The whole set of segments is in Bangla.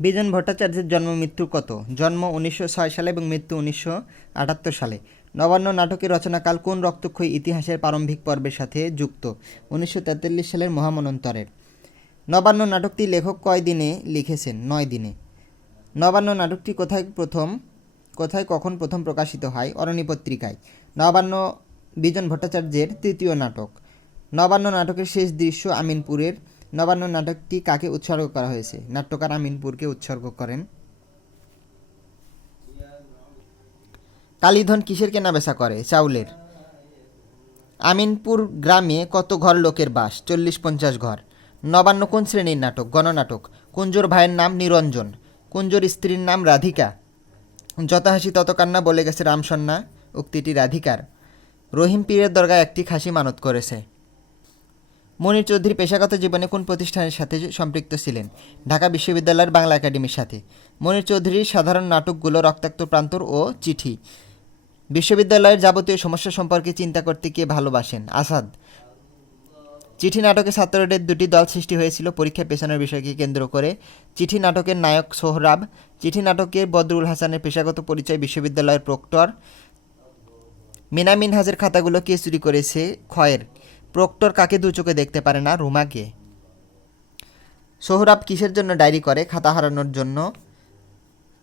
বিজন ভট্টাচার্যের জন্ম মৃত্যু কত? জন্ম উনিশশো ছয় সালে এবং মৃত্যু উনিশশো আটাত্তর সালে। নবান্ন নাটকের রচনাকাল কোন রক্তক্ষয়ী ইতিহাসের প্রারম্ভিক পর্বের সাথে যুক্ত? উনিশশো তেতাল্লিশ সালের মহামনন্তরের। নবান্ন নাটকটি লেখক কয় দিনে লিখেছেন? নয় দিনে। নবান্ন নাটকটি কোথায় প্রথম, কোথায় কখন প্রথম প্রকাশিত হয়? অরণি পত্রিকায়। নবান্ন বিজন ভট্টাচার্যের তৃতীয় নাটক। নবান্ন নাটকের শেষ দৃশ্য আমিনপুরের নবান্ন নাটকটি কাকে উৎসর্গ করা হয়েছে? নাট্যকার আমিনপুরকে উৎসর্গ করেন। কালীধন কিসের কেনাবেচা করে? চাউলের। আমিনপুর গ্রামে কত ঘর লোকের বাস? চল্লিশ পঞ্চাশ ঘর। নবান্ন কোন শ্রেণির নাটক? গণনাটক। কুঞ্জোর ভাইয়ের নাম নিরঞ্জন। কুঞ্জোর স্ত্রীর নাম রাধিকা। যত হাসি তত কান্না বলে গেছে রামসন্না, উক্তিটি রাধিকার। রহিম পীরের দরগায় একটি খাসি মানত করেছে। মনির চৌধুরী পেশাগত জীবনে কোন প্রতিষ্ঠানের সাথে সম্পৃক্ত ছিলেন? ঢাকা বিশ্ববিদ্যালয়ের বাংলা একাডেমির সাথে। মনির চৌধুরীর সাধারণ নাটকগুলো রক্তাক্ত প্রান্তর ও চিঠি। বিশ্ববিদ্যালয়ের যাবতীয় সমস্যা সম্পর্কে চিন্তা করতে কে ভালোবাসেন? আসাদ। চিঠি নাটকে ছাত্রদের দুটি দল সৃষ্টি হয়েছিল। পরীক্ষায় পেছানোর বিষয়কে কেন্দ্র করে চিঠি নাটকের নায়ক সোহরাব, চিঠি নাটকে বদরুল হাসানের পেশাগত পরিচয় বিশ্ববিদ্যালয়ের প্রক্টর মিনা মিনহাজের খাতাগুলো কে চুরি করেছে? ক্ষয়ের প্রক্টর কাকে দু চোখে দেখতে পারে না? রুমাকে। সোহরাব কিসের জন্য ডায়েরি করে? খাতা হারানোর জন্য।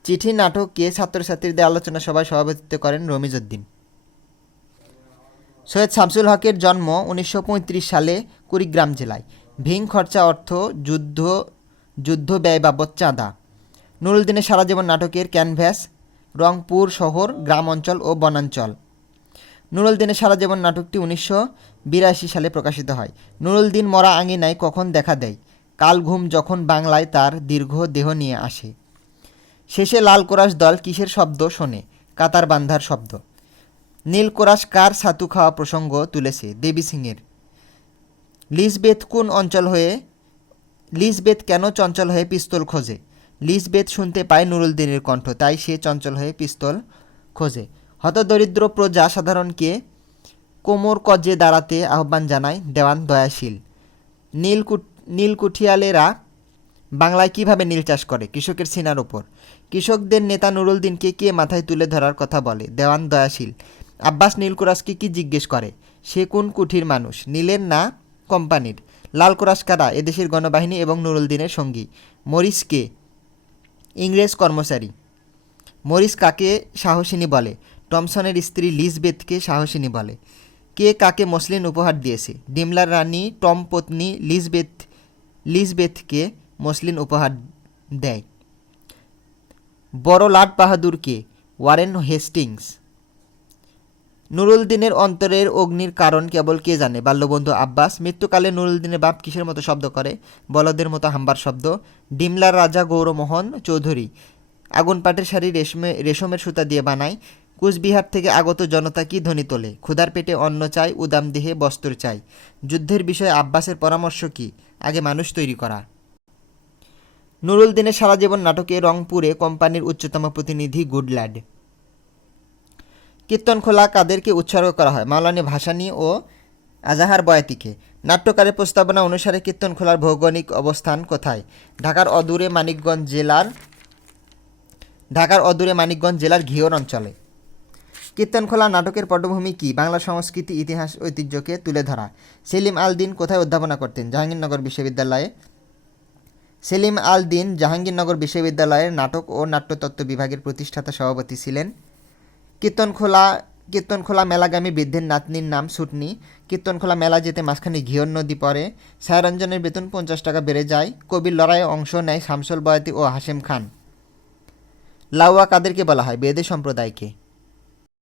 চিঠি, নাটকে ছাত্রছাত্রীদের আলোচনা সভায় সভাপতিত্ব করেন রমিজউদ্দিন। সৈয়দ শামসুল হকের জন্ম উনিশশো পঁয়ত্রিশ সালে কুড়িগ্রাম জেলায়। ভিং খরচা অর্থ, যুদ্ধ যুদ্ধ ব্যয় বাবদ চাঁদা। নুরুলদিনের সারা জীবন নাটকের ক্যানভাস, রংপুর শহর, গ্রাম অঞ্চল ও বনাঞ্চল। নুরুল দিনের সারা জীবন নাটকটি উনিশশো বিরাশি সালে প্রকাশিত হয়। নুরুল দিন মরা আঙিনায় কখন দেখা দেয়? কাল ঘুম যখন বাংলায় তার দীর্ঘ দেহ নিয়ে আসে। শেষে লাল কোরাস দল কিসের শব্দ শোনে? কাতার বান্ধার শব্দ। নীল কোরাস কার ছাতু খাওয়া প্রসঙ্গ তুলেছে? দেবী সিংয়ের। লিসবেথ কোন অঞ্চল হয়ে, লিসবেথ কেন চঞ্চল হয়ে পিস্তল খোঁজে? লিসবেথ শুনতে পায় নুরুল দিনের কণ্ঠ, তাই সে চঞ্চল হয়ে পিস্তল খোঁজে। হতদরিদ্র প্রজা সাধারণকে কোমর কজে দাঁড়াতে আহ্বান জানায় দেওয়ান দয়াশীল। নীলকুট নীলকুঠিয়ালেরা বাংলায় কীভাবে নীল চাষ করে? কৃষকের সিনার ওপর কৃষকদের নেতা নুরুল দিনকে কে মাথায় তুলে ধরার কথা বলে? দেওয়ান দয়াশীল। আব্বাস নীলকুরাসকে কি জিজ্ঞেস করে? সে কোন কুঠির মানুষ? নীলের না কোম্পানির? লাল কুরাস কারা? এদেশের গণবাহিনী এবং নুরুল দিনের সঙ্গী মরিসকে ইংরেজ কর্মচারী। মরিস কাকে সাহসিনী বলে? টমসনের স্ত্রী লিজবেথকে সাহসিনী বলে। কে কাকে মসলিন উপহার দিয়েছে? ডিমলার রানী, টম পত্নী লিজবেথ, লিজবেথকে মসলিন উপহার দেয়। বড় লাট বাহাদুরকে ওয়ারেন হেস্টিংস। নুরুলদিনের অন্তরের অগ্নির কারণ কেবল কে জানে? বাল্যবন্ধু আব্বাস, মৃত্যুকালে নুরুলদিনের বাপ কিসের মতো শব্দ করে? বলদের মতো হাম্বার শব্দ। ডিমলার রাজা গৌরমোহন চৌধুরী, আগুন পাটের শাড়ি রেশমে রেশমের সুতা দিয়ে বানায়। কুচবিহার থেকে আগত জনতা কি ধ্বনি তোলে? ক্ষুধার পেটে অন্ন চাই, উদাম দেহে বস্ত্র চাই। যুদ্ধের বিষয়ে আব্বাসের পরামর্শ কি? আগে মানুষ তৈরি করা। নুরুল দিনের সারা জীবন নাটকে রংপুরে কোম্পানির উচ্চতম প্রতিনিধি গুডল্যাড। কীর্তনখোলা কাদেরকে উৎসর্গ করা হয়? মাওলানি ভাসানী ও আজাহার বয়াতিকে। নাট্যকারের প্রস্তাবনা অনুসারে কীর্তনখোলার ভৌগোলিক অবস্থান কোথায়? ঢাকার অদূরে মানিকগঞ্জ জেলার ঢাকার অদূরে মানিকগঞ্জ জেলার ঘিওর অঞ্চলে। কীর্তনখোলা নাটকের পটভূমি কি? বাংলা সংস্কৃতি, ইতিহাস, ঐতিহ্যকে তুলে ধরা। সেলিম আল দিন কোথায় অধ্যাপনা করতেন? জাহাঙ্গীরনগর বিশ্ববিদ্যালয়ে। সেলিম আল দিন জাহাঙ্গীরনগর বিশ্ববিদ্যালয়ের নাটক ও নাট্যতত্ত্ব বিভাগের প্রতিষ্ঠাতা সভাপতি ছিলেন। কীর্তনখোলা কীর্তনখোলা মেলাগামী বৃদ্ধের নাতনির নাম সুটনি কীর্তনখোলা মেলা যেতে মাঝখানে ঘিওর নদী পড়ে। ছায়ারঞ্জনের বেতন পঞ্চাশ টাকা বেড়ে যায়। কবির লড়াইয়ে অংশ নেয় শামসুল বয়াতি ও হাশেম খান। লাউয়া কাদেরকে বলা হয়? বেদে সম্প্রদায়কে।